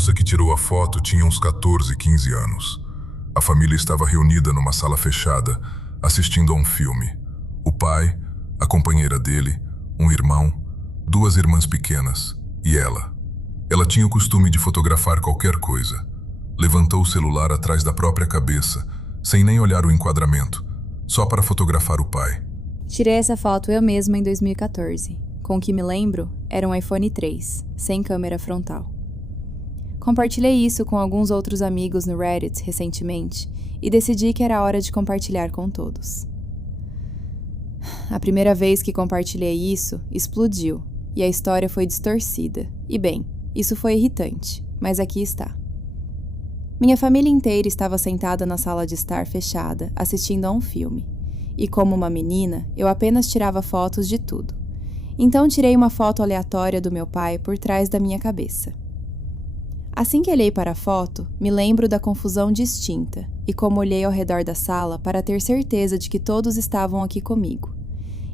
moça que tirou a foto tinha uns 14, 15 anos. A família estava reunida numa sala fechada, assistindo a um filme. O pai, a companheira dele, um irmão, duas irmãs pequenas e ela. Ela tinha o costume de fotografar qualquer coisa. Levantou o celular atrás da própria cabeça, sem nem olhar o enquadramento, só para fotografar o pai. Tirei essa foto eu mesma em 2014. Com o que me lembro, era um iPhone 3, sem câmera frontal. Compartilhei isso com alguns outros amigos no Reddit recentemente e decidi que era hora de compartilhar com todos. A primeira vez que compartilhei isso, explodiu e a história foi distorcida. E bem, isso foi irritante, mas aqui está. Minha família inteira estava sentada na sala de estar fechada, assistindo a um filme. E como uma menina, eu apenas tirava fotos de tudo. Então tirei uma foto aleatória do meu pai por trás da minha cabeça. Assim que olhei para a foto, me lembro da confusão distinta e como olhei ao redor da sala para ter certeza de que todos estavam aqui comigo.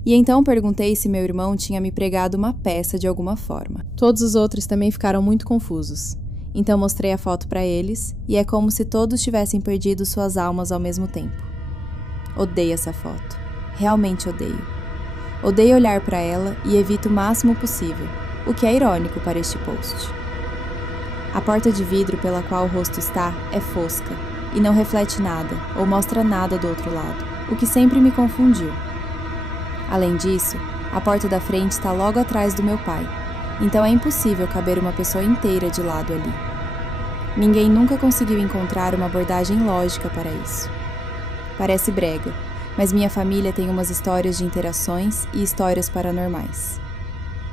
E então perguntei se meu irmão tinha me pregado uma peça de alguma forma. Todos os outros também ficaram muito confusos. Então mostrei a foto para eles e é como se todos tivessem perdido suas almas ao mesmo tempo. Odeio essa foto. Realmente odeio. Odeio olhar para ela e evito o máximo possível, o que é irônico para este post. A porta de vidro pela qual o rosto está é fosca e não reflete nada ou mostra nada do outro lado, o que sempre me confundiu. Além disso, a porta da frente está logo atrás do meu pai, então é impossível caber uma pessoa inteira de lado ali. Ninguém nunca conseguiu encontrar uma abordagem lógica para isso. Parece brega, mas minha família tem umas histórias de interações e histórias paranormais.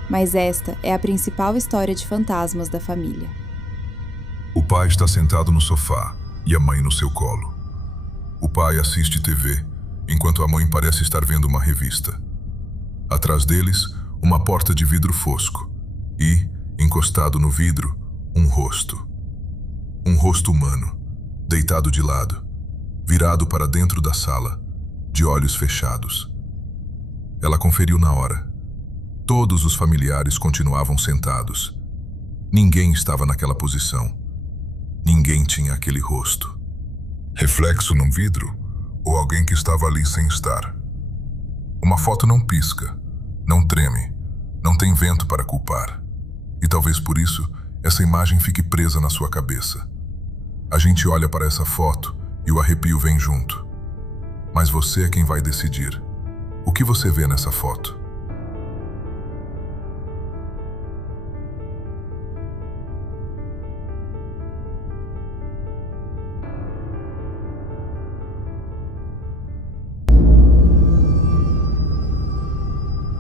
Mas esta é a principal história de fantasmas da família. O pai está sentado no sofá e a mãe no seu colo. O pai assiste TV, enquanto a mãe parece estar vendo uma revista. Atrás deles, uma porta de vidro fosco e, encostado no vidro, um rosto. Um rosto humano, deitado de lado, virado para dentro da sala, de olhos fechados. Ela conferiu na hora. Todos os familiares continuavam sentados. Ninguém estava naquela posição. Ninguém tinha aquele rosto. Reflexo num vidro ou alguém que estava ali sem estar? Uma foto não pisca, não treme, não tem vento para culpar. E talvez por isso essa imagem fique presa na sua cabeça. A gente olha para essa foto e o arrepio vem junto. Mas você é quem vai decidir. O que você vê nessa foto?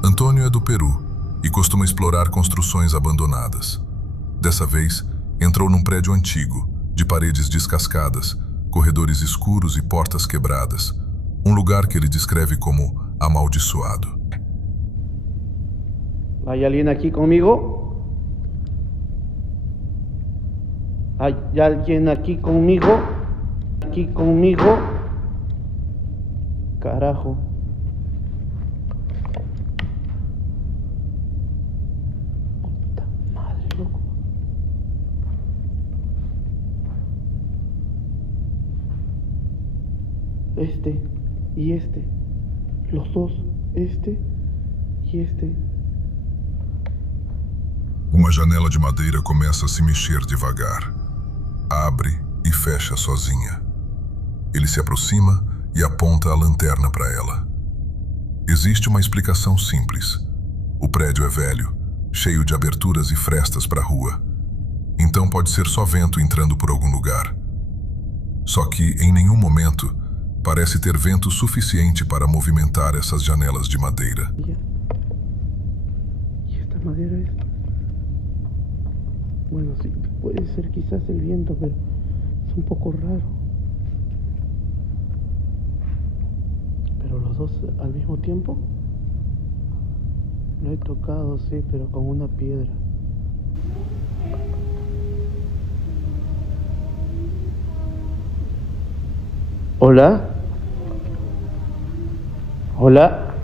Antônio é do Peru e costuma explorar construções abandonadas. Dessa vez, entrou num prédio antigo, de paredes descascadas, corredores escuros e portas quebradas. Um lugar que ele descreve como amaldiçoado. ¿Hay alguien aquí conmigo? ¿Hay alguien aquí conmigo? ¿Aquí conmigo? Carajo. Puta madre, loco. Este y este. Los dos. Este e este. Uma janela de madeira começa a se mexer devagar. Abre e fecha sozinha. Ele se aproxima e aponta a lanterna para ela. Existe uma explicação simples. O prédio é velho, cheio de aberturas e frestas para a rua. Então pode ser só vento entrando por algum lugar. Só que em nenhum momento parece ter vento suficiente para movimentar essas janelas de madeira. Y esta madera es... Bueno, sí, puede ser quizás el viento, pero es un poco raro. Pero los dos al mismo tiempo. Lo he tocado, sí, pero con una piedra. ¿Hola? ¿Hola?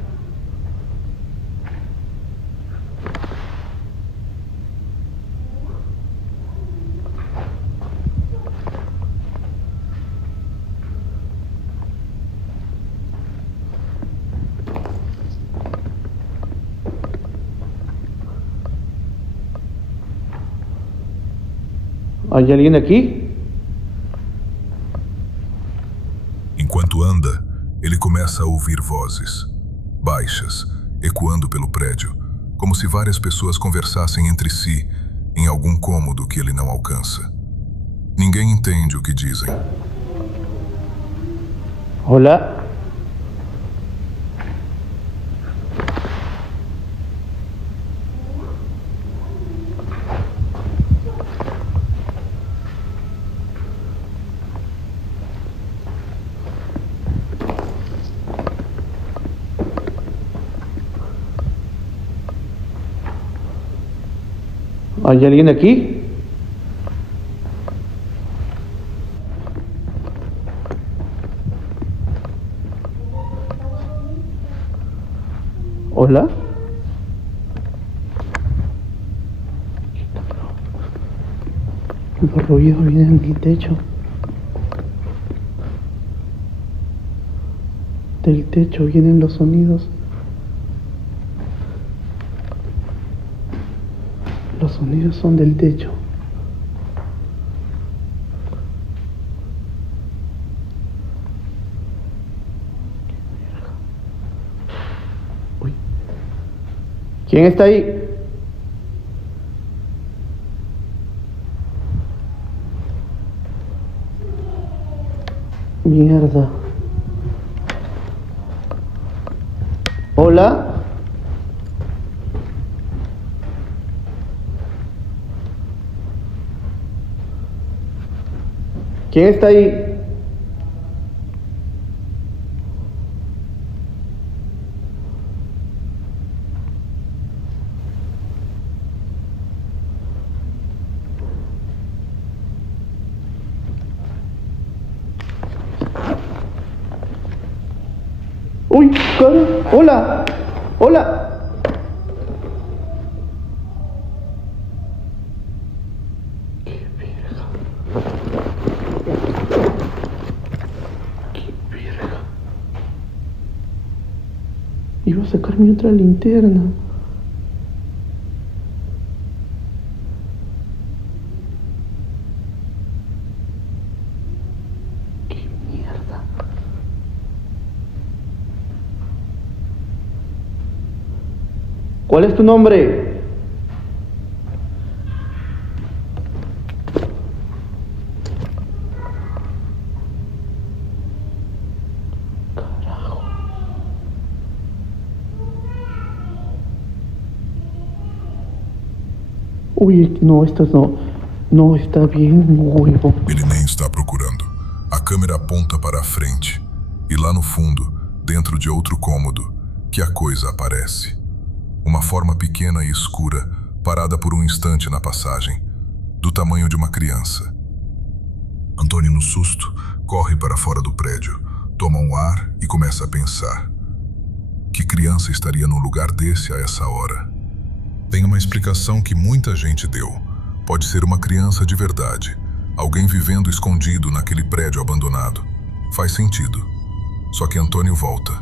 ¿Hay alguien aqui? Enquanto anda, ele começa a ouvir vozes, baixas, ecoando pelo prédio, como se várias pessoas conversassem entre si em algum cômodo que ele não alcança. Ninguém entende o que dizem. Hola. ¿Hay alguien aquí? Hola. Los ruidos vienen del techo. Del techo vienen los sonidos. Los sonidos son del techo. Uy. ¿Quién está ahí? Mierda. Hola. ¿Quién está ahí? Uy, cara, hola, hola. Iba a sacar mi otra linterna. ¡Qué mierda! ¿Cuál es tu nombre? Uy, no, esto não está bien, huevo. Ele nem está procurando. A câmera aponta para a frente. E lá no fundo, dentro de outro cômodo, que a coisa aparece. Uma forma pequena e escura, parada por um instante na passagem, do tamanho de uma criança. Antônio, no susto, corre para fora do prédio, toma um ar e começa a pensar. Que criança estaria num lugar desse a essa hora? Tem uma explicação que muita gente deu. Pode ser uma criança de verdade, alguém vivendo escondido naquele prédio abandonado. Faz sentido. Só que Antônio volta.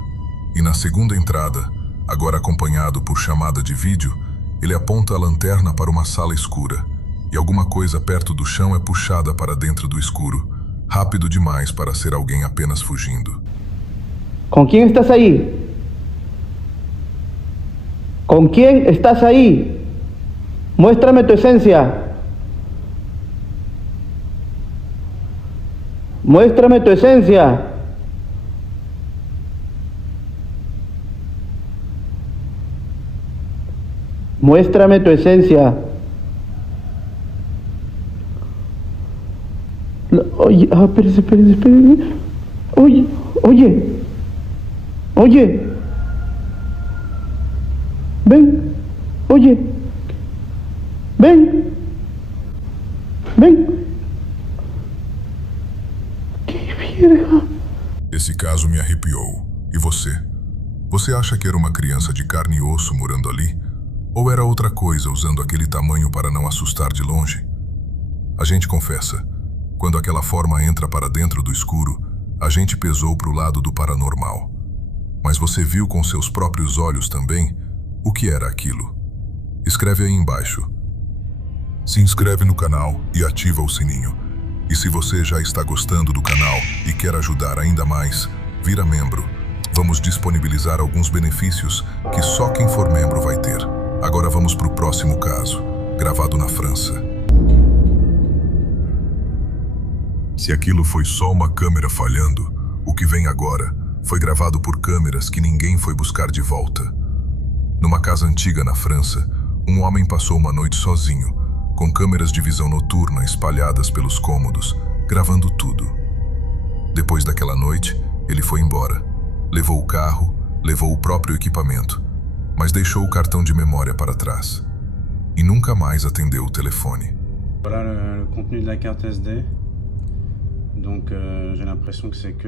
E na segunda entrada, agora acompanhado por chamada de vídeo, ele aponta a lanterna para uma sala escura. E alguma coisa perto do chão é puxada para dentro do escuro, rápido demais para ser alguém apenas fugindo. ¿Con quién estás ahí? ¿Con quién estás ahí? Muéstrame tu esencia. Muéstrame tu esencia. Muéstrame tu esencia. Oye, espérense. Oye. Ven. Oye. Ven. Que verga. Esse caso me arrepiou. E você? Você acha que era uma criança de carne e osso morando ali? Ou era outra coisa usando aquele tamanho para não assustar de longe? A gente confessa, quando aquela forma entra para dentro do escuro, a gente pesou para o lado do paranormal. Mas você viu com seus próprios olhos também o que era aquilo? Escreve aí embaixo. Se inscreve no canal e ativa o sininho. E se você já está gostando do canal e quer ajudar ainda mais, vira membro. Vamos disponibilizar alguns benefícios que só quem for membro vai ter. Agora vamos para o próximo caso, gravado na França. Se aquilo foi só uma câmera falhando, o que vem agora foi gravado por câmeras que ninguém foi buscar de volta. Numa casa antiga na França, um homem passou uma noite sozinho, com câmeras de visão noturna espalhadas pelos cômodos, gravando tudo. Depois daquela noite, ele foi embora. Levou o carro, levou o próprio equipamento, mas deixou o cartão de memória para trás. E nunca mais atendeu o telefone. Voilà le contenu de la carte SD. Donc j'ai l'impression que c'est que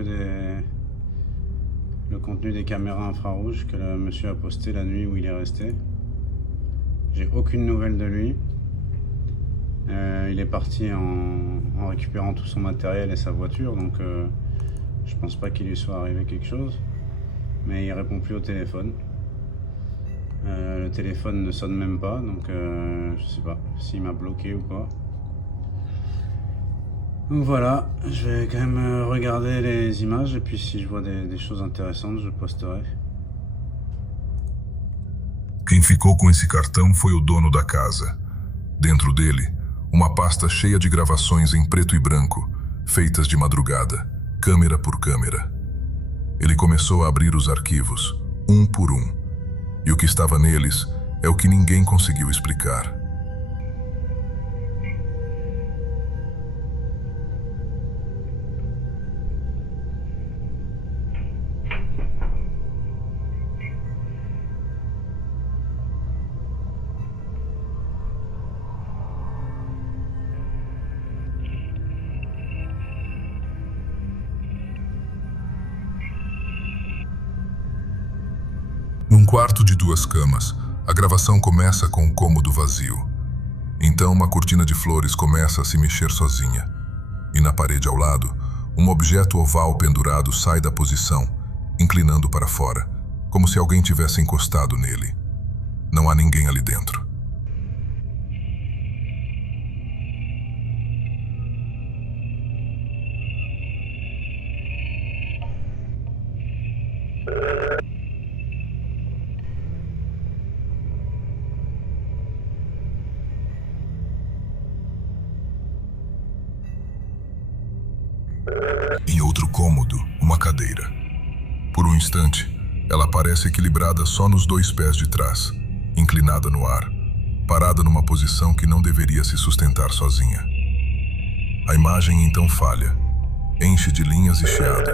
le contenu des caméras infrarouges que le monsieur a posté la nuit où il est resté. J'ai aucune nouvelle de lui. Il est parti en récupérant tout son matériel et sa voiture, donc je pense pas qu'il lui soit arrivé quelque chose. Mais il répond plus au téléphone. Le téléphone ne sonne même pas, donc je sais pas s'il m'a bloqué ou quoi. Donc voilà, je vais quand même regarder les images et puis si je vois des choses intéressantes, je posterai. Quem ficou com esse cartão foi o dono da casa. Dentro dele, uma pasta cheia de gravações em preto e branco, feitas de madrugada, câmera por câmera. Ele começou a abrir os arquivos, um por um, e o que estava neles é o que ninguém conseguiu explicar. Num quarto de 2 camas, a gravação começa com um cômodo vazio. Então uma cortina de flores começa a se mexer sozinha. E na parede ao lado, um objeto oval pendurado sai da posição, inclinando para fora, como se alguém tivesse encostado nele. Não há ninguém ali dentro. Em outro cômodo, uma cadeira. Por um instante, ela parece equilibrada só nos 2 pés de trás, inclinada no ar, parada numa posição que não deveria se sustentar sozinha. A imagem então falha, enche de linhas e chiado.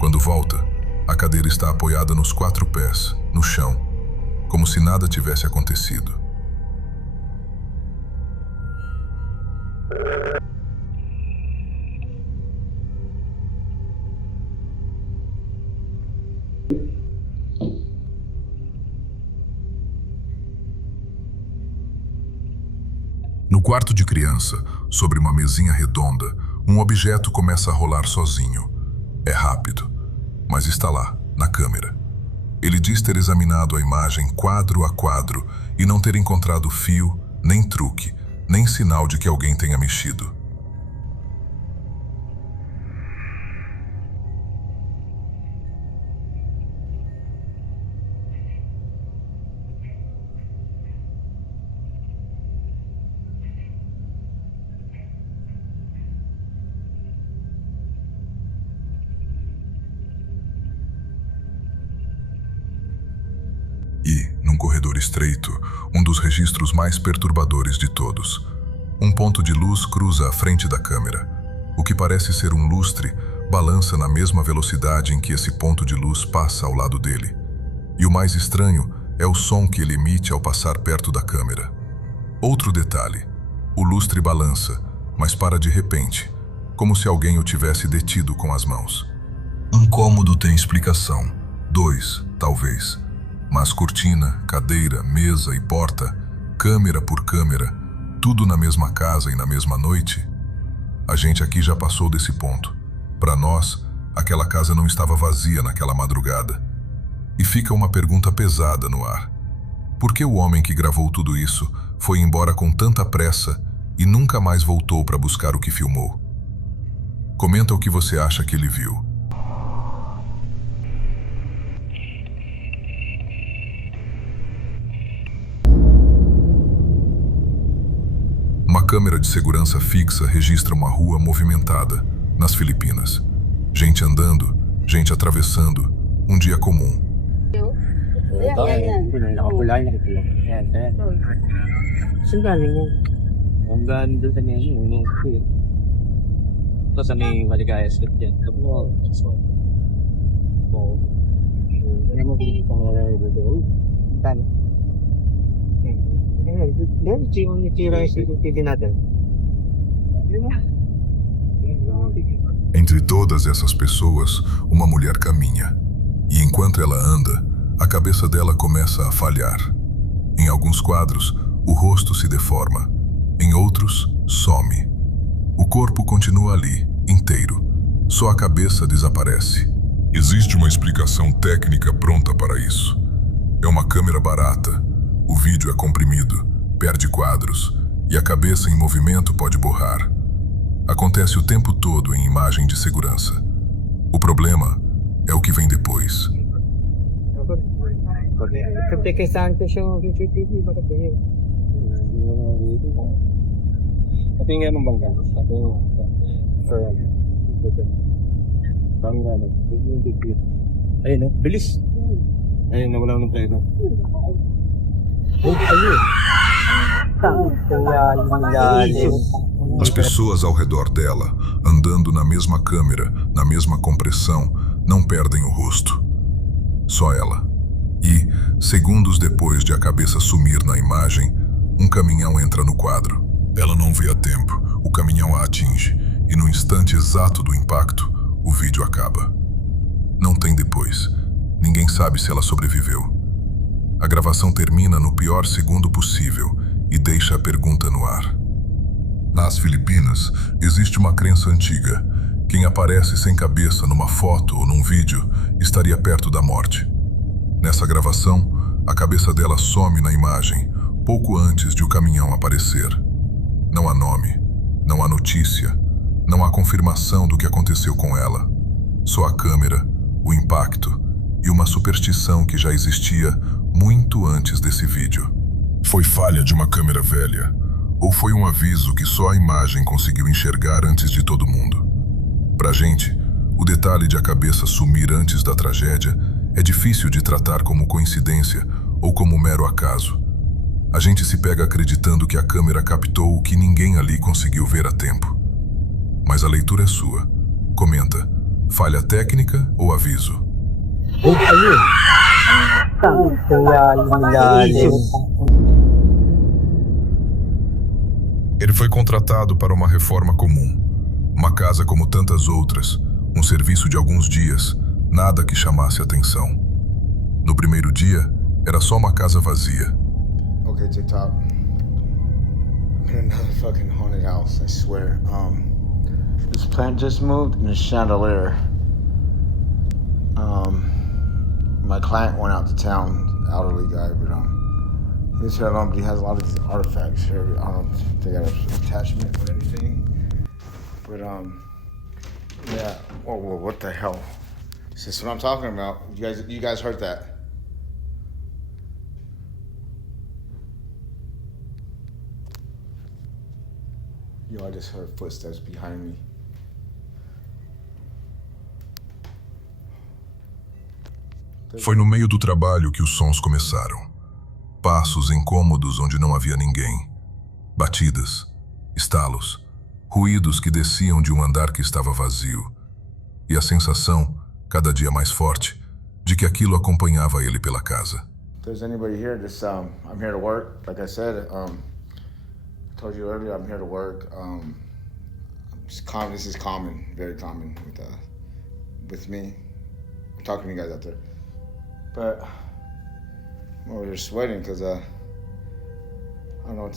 Quando volta, a cadeira está apoiada nos 4 pés, no chão, como se nada tivesse acontecido. No quarto de criança, sobre uma mesinha redonda, um objeto começa a rolar sozinho. É rápido, mas está lá, na câmera. Ele diz ter examinado a imagem quadro a quadro e não ter encontrado fio, nem truque, nem sinal de que alguém tenha mexido. E, num corredor estreito, um dos registros mais perturbadores de todos. Um ponto de luz cruza a frente da câmera. O que parece ser um lustre balança na mesma velocidade em que esse ponto de luz passa ao lado dele. E o mais estranho é o som que ele emite ao passar perto da câmera. Outro detalhe: o lustre balança, mas para de repente, como se alguém o tivesse detido com as mãos. Um cômodo tem explicação, 2, talvez. Mas cortina, cadeira, mesa e porta, câmera por câmera, tudo na mesma casa e na mesma noite? A gente aqui já passou desse ponto. Para nós, aquela casa não estava vazia naquela madrugada. E fica uma pergunta pesada no ar. Por que o homem que gravou tudo isso foi embora com tanta pressa e nunca mais voltou para buscar o que filmou. Comenta o que você acha que ele viu. Uma câmera de segurança fixa registra uma rua movimentada, nas Filipinas. Gente andando, gente atravessando, um dia comum. Entre todas essas pessoas, uma mulher caminha. E enquanto ela anda, a cabeça dela começa a falhar. Em alguns quadros, o rosto se deforma. Em outros, some. O corpo continua ali, inteiro. Só a cabeça desaparece. Existe uma explicação técnica pronta para isso. É uma câmera barata. O vídeo é comprimido, perde quadros, e a cabeça em movimento pode borrar. Acontece o tempo todo em imagem de segurança. O problema é o que vem depois. Ayun, no? Bilis. Ayun, nawala ng play doon. As pessoas ao redor dela, andando na mesma câmera, na mesma compressão, não perdem o rosto. Só ela. E, segundos depois de a cabeça sumir na imagem, um caminhão entra no quadro. Ela não vê a tempo, o caminhão a atinge, e no instante exato do impacto, o vídeo acaba. Não tem depois. Ninguém sabe se ela sobreviveu. A gravação termina no pior segundo possível e deixa a pergunta no ar. Nas Filipinas, existe uma crença antiga. Quem aparece sem cabeça numa foto ou num vídeo estaria perto da morte. Nessa gravação, a cabeça dela some na imagem, pouco antes de o caminhão aparecer. Não há nome, não há notícia, não há confirmação do que aconteceu com ela. Só a câmera, o impacto e uma superstição que já existia muito antes desse vídeo. Foi falha de uma câmera velha? Ou foi um aviso que só a imagem conseguiu enxergar antes de todo mundo? Pra gente, o detalhe de a cabeça sumir antes da tragédia é difícil de tratar como coincidência ou como mero acaso. A gente se pega acreditando que a câmera captou o que ninguém ali conseguiu ver a tempo. Mas a leitura é sua. Comenta, falha técnica ou aviso? Ele foi contratado para uma reforma comum. Uma casa como tantas outras, um serviço de alguns dias, nada que chamasse atenção. No primeiro dia, era só uma casa vazia. Okay, TikTok. I'm in another fucking haunted house, I swear. This plant just moved in a chandelier. My client went out to town, elderly guy, but he's here alone, but he has a lot of these artifacts here. I don't know if they got an attachment or anything. But yeah. Whoa, what the hell? Is this what I'm talking about? You guys heard that? Yo, I just heard footsteps behind me. Foi no meio do trabalho que os sons começaram. Passos incômodos onde não havia ninguém. Batidas, estalos, ruídos que desciam de um andar que estava vazio. E a sensação, cada dia mais forte, de que aquilo acompanhava ele pela casa. If there's anybody here, I'm here to work. Like I said, I told you earlier, I'm here to work. This is common, very common with me. I'm talking to you guys out there. But I'm over here sweating because I don't know,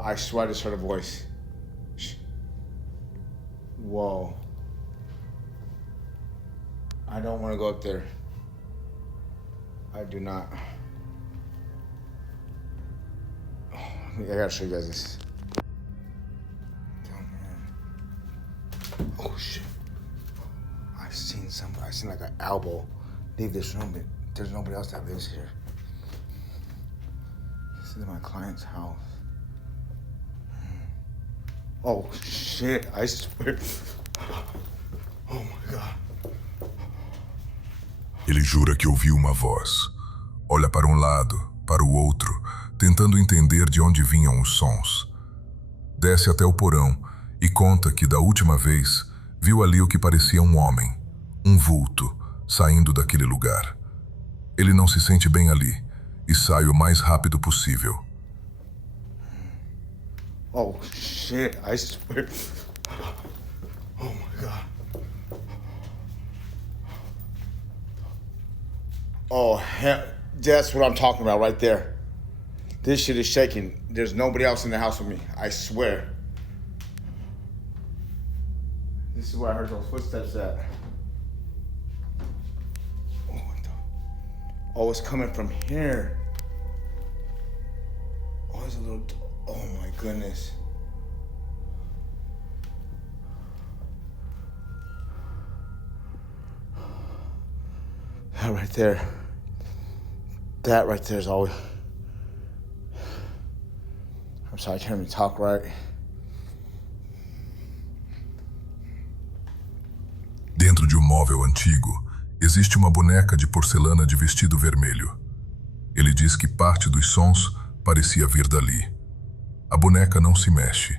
I swear I just heard a voice. Whoa. I don't want to go up there. I do not. I gotta show you guys this. Damn, man. Oh shit. I seen like an elbow leave this room, but there's nobody else that lives here. This is my client's house. Oh shit, I swear. Oh my God. Ele jura que ouviu uma voz. Olha para um lado, para o outro, tentando entender de onde vinham os sons. Desce até o porão e conta que da última vez viu ali o que parecia um homem, um vulto, saindo daquele lugar. Ele não se sente bem ali e sai o mais rápido possível. Oh shit, I swear. Oh my God. Oh hell, that's what I'm talking about right there. This shit is shaking. There's nobody else in the house with me, I swear. This is where I heard those footsteps at. Oh, what the? Oh, it's coming from here. Oh, there's a little. Oh my goodness. That right there. That right there is always. I'm sorry, I can't even talk right. Dentro de um móvel antigo, existe uma boneca de porcelana de vestido vermelho. Ele diz que parte dos sons parecia vir dali. A boneca não se mexe,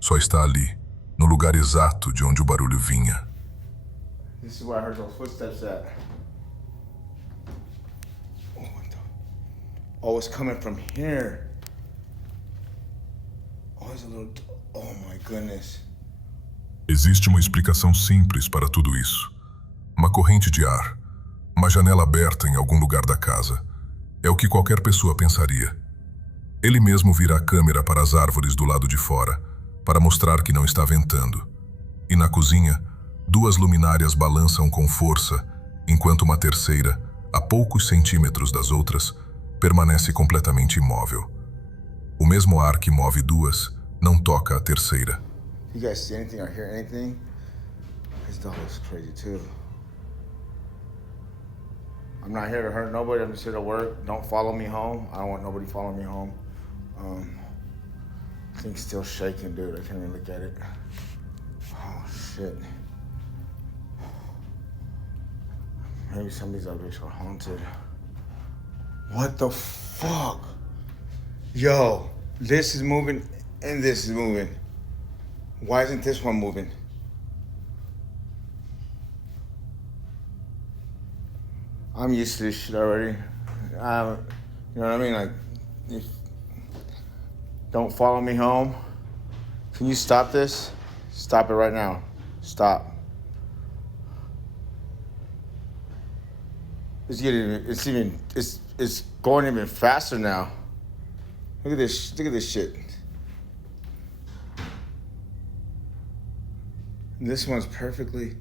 só está ali, no lugar exato de onde o barulho vinha. This is where I heard those footsteps at. Oh, what the? Oh, it's coming from here. Oh, there's a little. Oh my goodness. Existe uma explicação simples para tudo isso. Uma corrente de ar, uma janela aberta em algum lugar da casa. É o que qualquer pessoa pensaria. Ele mesmo vira a câmera para as árvores do lado de fora, para mostrar que não está ventando. E na cozinha, 2 luminárias balançam com força, enquanto uma terceira, a poucos centímetros das outras, permanece completamente imóvel. O mesmo ar que move 2 não toca a terceira. You guys see anything or hear anything? This dog is crazy too. I'm not here to hurt nobody. I'm just here to work. Don't follow me home. I don't want nobody following me home. Thing's still shaking, dude. I can't even look at it. Oh shit. Maybe some of these objects are haunted. What the fuck? Yo, this is moving and this is moving. Why isn't this one moving? I'm used to this shit already. You know what I mean? Like, don't follow me home. Can you stop this? Stop it right now. Stop. It's going even faster now. Look at this shit. This one's perfectly.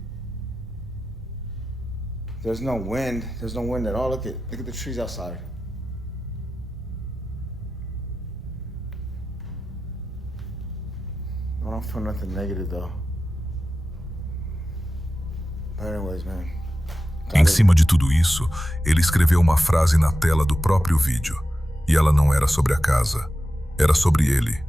There's no wind. There's no wind at all. Look at the trees outside. I don't feel nothing negative though. But anyways, man. Em cima de tudo isso, ele escreveu uma frase na tela do próprio vídeo. E ela não era sobre a casa. Era sobre ele.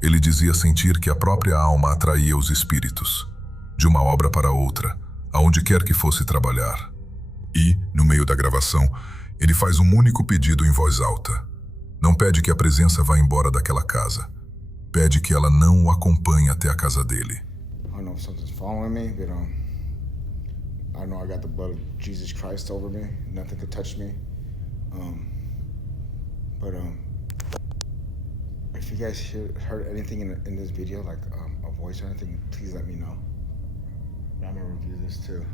Ele dizia sentir que a própria alma atraía os espíritos. De uma obra para outra, aonde quer que fosse trabalhar. E, no meio da gravação, ele faz um único pedido em voz alta. Não pede que a presença vá embora daquela casa. Pede que ela não o acompanhe até a casa dele. I don't know if something's following me, but I know I got the blood of Jesus Christ over me. Nothing could touch me. But if you guys heard anything in this video, like a voice or anything, please let me know. I'm gonna review this too.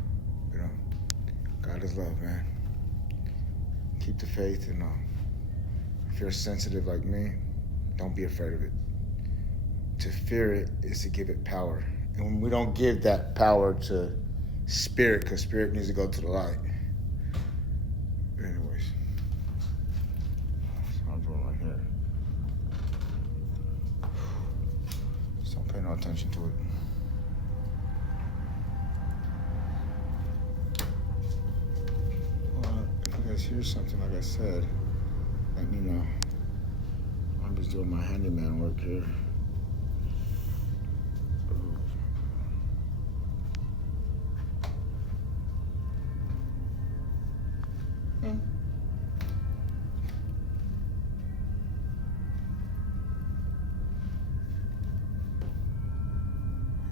You know, God is love, man. Keep the faith, and if you're sensitive like me, don't be afraid of it. To fear it is to give it power, and when we don't give that power to spirit, because spirit needs to go to the light. Anyways, so I'm doing right here. pay no attention to it. Well, if you guys hear something, like I said, let me know. I'm just doing my handyman work here.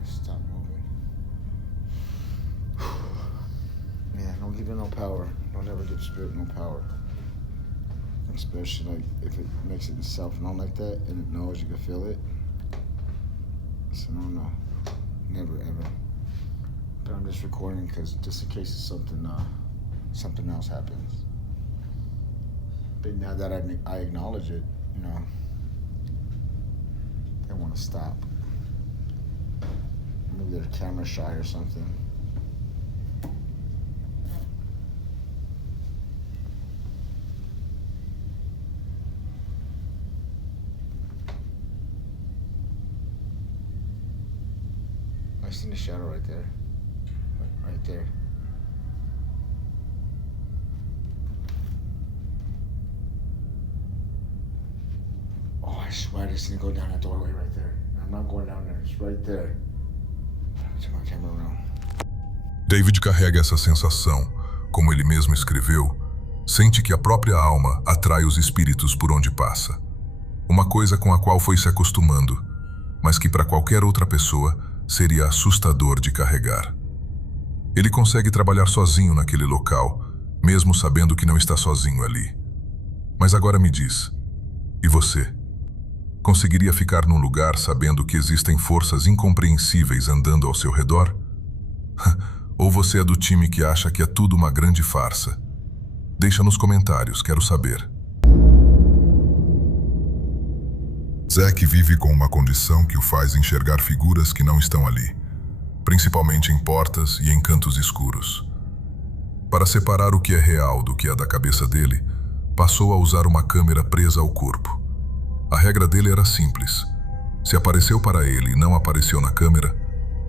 Stop moving. Yeah, don't give it no power. Don't ever give spirit no power. Especially like if it makes it itself known like that and it knows you can feel it. So no. Never ever. But I'm just recording because just in case something else happens. But now that I acknowledge it, you know, they want to stop. Maybe they're camera shy or something. I seen the shadow right there. Right there. Oh, I swear this thing go down that doorway right there. I'm not going down there. It's right there. Turn my camera around. David carrega essa sensação, como ele mesmo escreveu, sente que a própria alma atrai os espíritos por onde passa. Uma coisa com a qual foi se acostumando, mas que para qualquer outra pessoa seria assustador de carregar. Ele consegue trabalhar sozinho naquele local, mesmo sabendo que não está sozinho ali. Mas agora me diz, e você? Conseguiria ficar num lugar sabendo que existem forças incompreensíveis andando ao seu redor? Ou você é do time que acha que é tudo uma grande farsa? Deixa nos comentários, quero saber. Zack vive com uma condição que o faz enxergar figuras que não estão ali, principalmente em portas e em cantos escuros. Para separar o que é real do que é da cabeça dele, passou a usar uma câmera presa ao corpo. A regra dele era simples. Se apareceu para ele e não apareceu na câmera,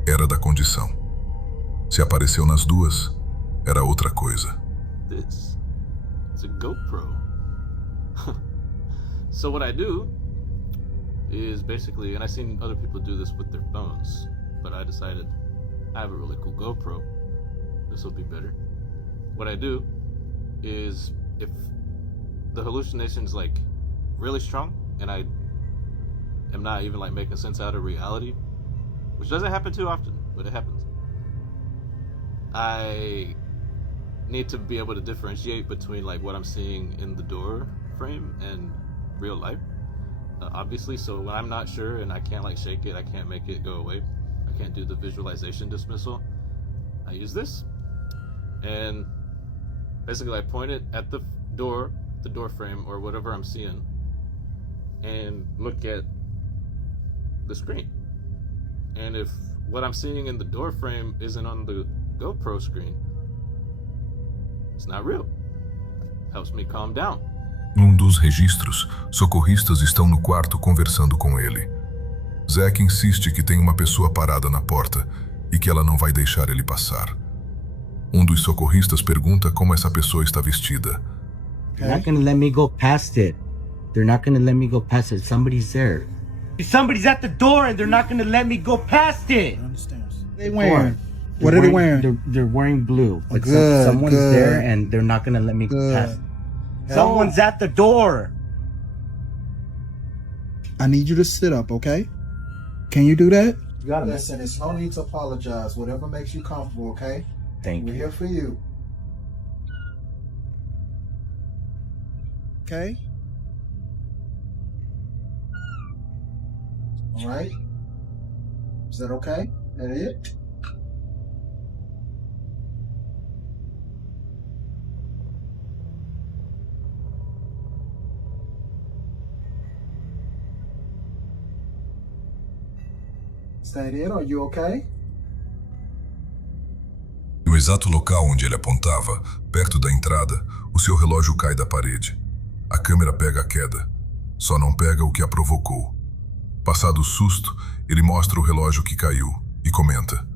era da condição. Se apareceu nas duas, era outra coisa. This is a GoPro. So what I do is basically, and I've seen other people do this with their phones, but I decided I have a really cool GoPro. This will be better. What I do is if the hallucination's like really strong and I am not even like making sense out of reality, which doesn't happen too often, but it happens. I need to be able to differentiate between like what I'm seeing in the door frame and real life, obviously. So when I'm not sure and I can't like shake it, I can't make it go away, I can't do the visualization dismissal, I use this and basically I point it at the door frame or whatever I'm seeing and look at the screen. And if what I'm seeing in the door frame isn't on the GoPro screen, it's not real. Helps me calm down. Num dos registros, socorristas estão no quarto conversando com ele. Zack insiste que tem uma pessoa parada na porta e que ela não vai deixar ele passar. Um dos socorristas pergunta como essa pessoa está vestida. They're not gonna let me go past it. They're not gonna let me go past it. Somebody's there. Somebody's at the door and they're not gonna let me go past it. I understand. They wearing? What are they wearing? They're wearing blue. But Good, someone's good. there and they're not gonna let me go past it. Someone's at the door. I need you to sit up, okay? Can you do that? You gotta Listen, it's no need to apologize. Whatever makes you comfortable, okay? Thank We're you. here for you. Okay? All right? Is that okay? That it? Is that it? Are you okay? No exato local onde ele apontava, perto da entrada, o seu relógio cai da parede. A câmera pega a queda, só não pega o que a provocou. Passado o susto, ele mostra o relógio que caiu e comenta: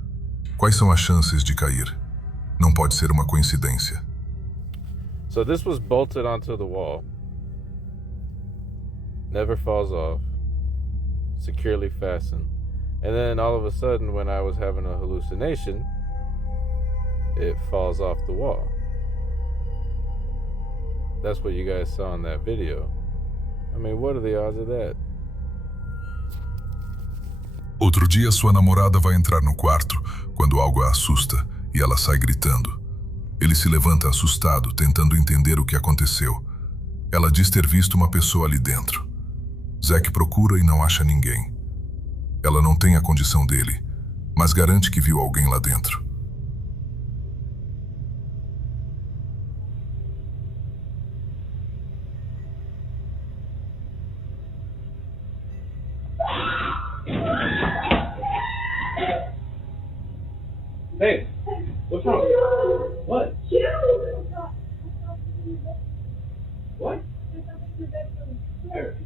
quais são as chances de cair? Não pode ser uma coincidência. So this was bolted onto the wall. Never falls off. Securely fastened. And then all of a sudden, when I was having a hallucination, it falls off the wall. That's what you guys saw in that video. I mean, what are the odds of that? Outro dia, sua namorada vai entrar no quarto quando algo a assusta e ela sai gritando. Ele se levanta assustado, tentando entender o que aconteceu. Ela diz ter visto uma pessoa ali dentro. Zack procura e não acha ninguém. Ela não tem a condição dele, mas garante que viu alguém lá dentro. Hey, what's wrong? What? What? Where?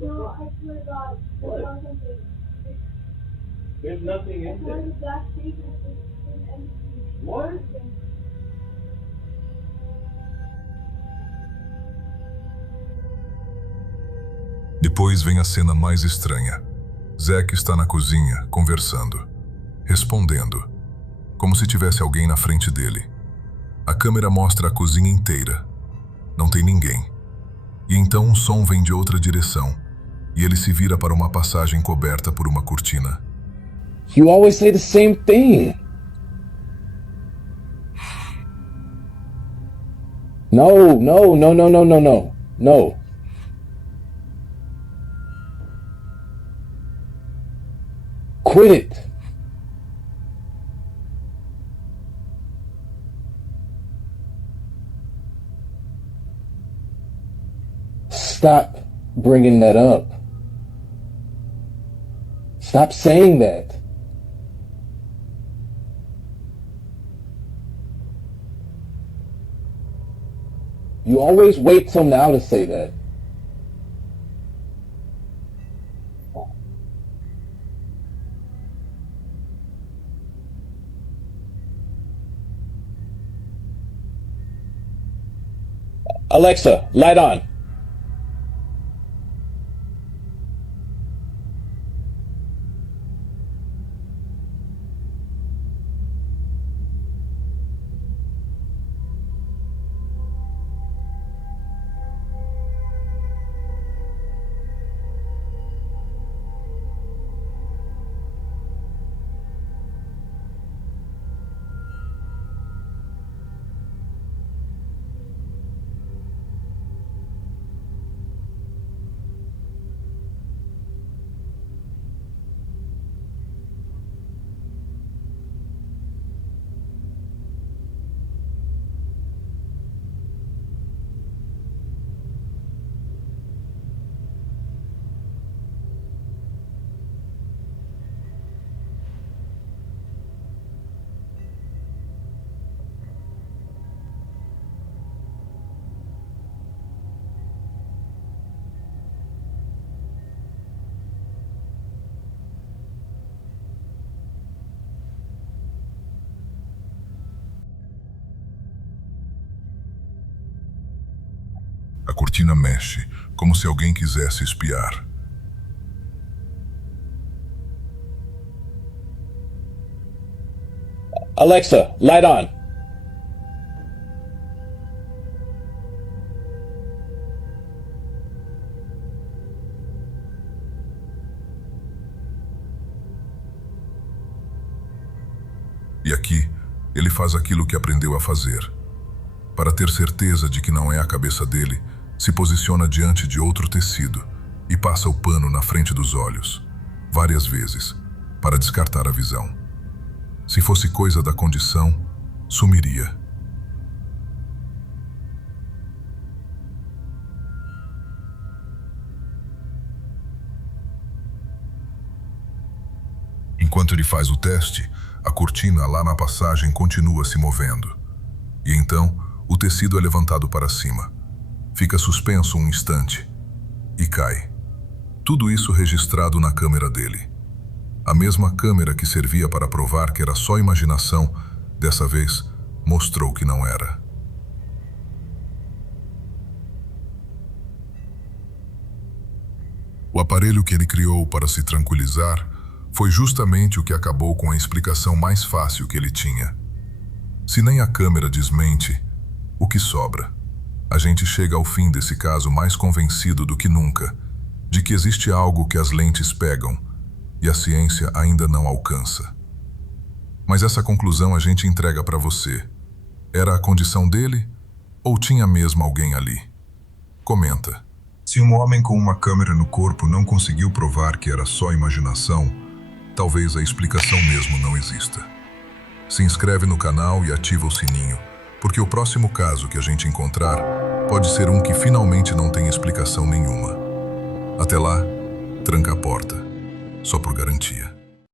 No, I swear to God, there's not something. There's nothing in there. The black shape is empty. What? Depois vem a cena mais estranha. Zack está na cozinha, conversando, respondendo, como se tivesse alguém na frente dele. A câmera mostra a cozinha inteira. Não tem ninguém. E então um som vem de outra direção, e ele se vira para uma passagem coberta por uma cortina. You always say the same thing. No. Quit it. Stop bringing that up. Stop saying that. You always wait till now to say that. Alexa, light on. A cortina mexe, como se alguém quisesse espiar. Alexa, light on. E aqui, ele faz aquilo que aprendeu a fazer. Para ter certeza de que não é a cabeça dele, se posiciona diante de outro tecido e passa o pano na frente dos olhos, várias vezes, para descartar a visão. Se fosse coisa da condição, sumiria. Enquanto ele faz o teste, a cortina lá na passagem continua se movendo. E então, O tecido é levantado para cima. Fica suspenso um instante e cai. Tudo isso registrado na câmera dele. A mesma câmera que servia para provar que era só imaginação, dessa vez, mostrou que não era. O aparelho que ele criou para se tranquilizar foi justamente o que acabou com a explicação mais fácil que ele tinha. Se nem a câmera desmente, o que sobra? A gente chega ao fim desse caso mais convencido do que nunca de que existe algo que as lentes pegam e a ciência ainda não alcança. Mas essa conclusão a gente entrega para você. Era a condição dele ou tinha mesmo alguém ali? Comenta. Se um homem com uma câmera no corpo não conseguiu provar que era só imaginação, talvez a explicação mesmo não exista. Se inscreve no canal e ativa o sininho, porque o próximo caso que a gente encontrar pode ser um que finalmente não tem explicação nenhuma. Até lá, tranca a porta, só por garantia.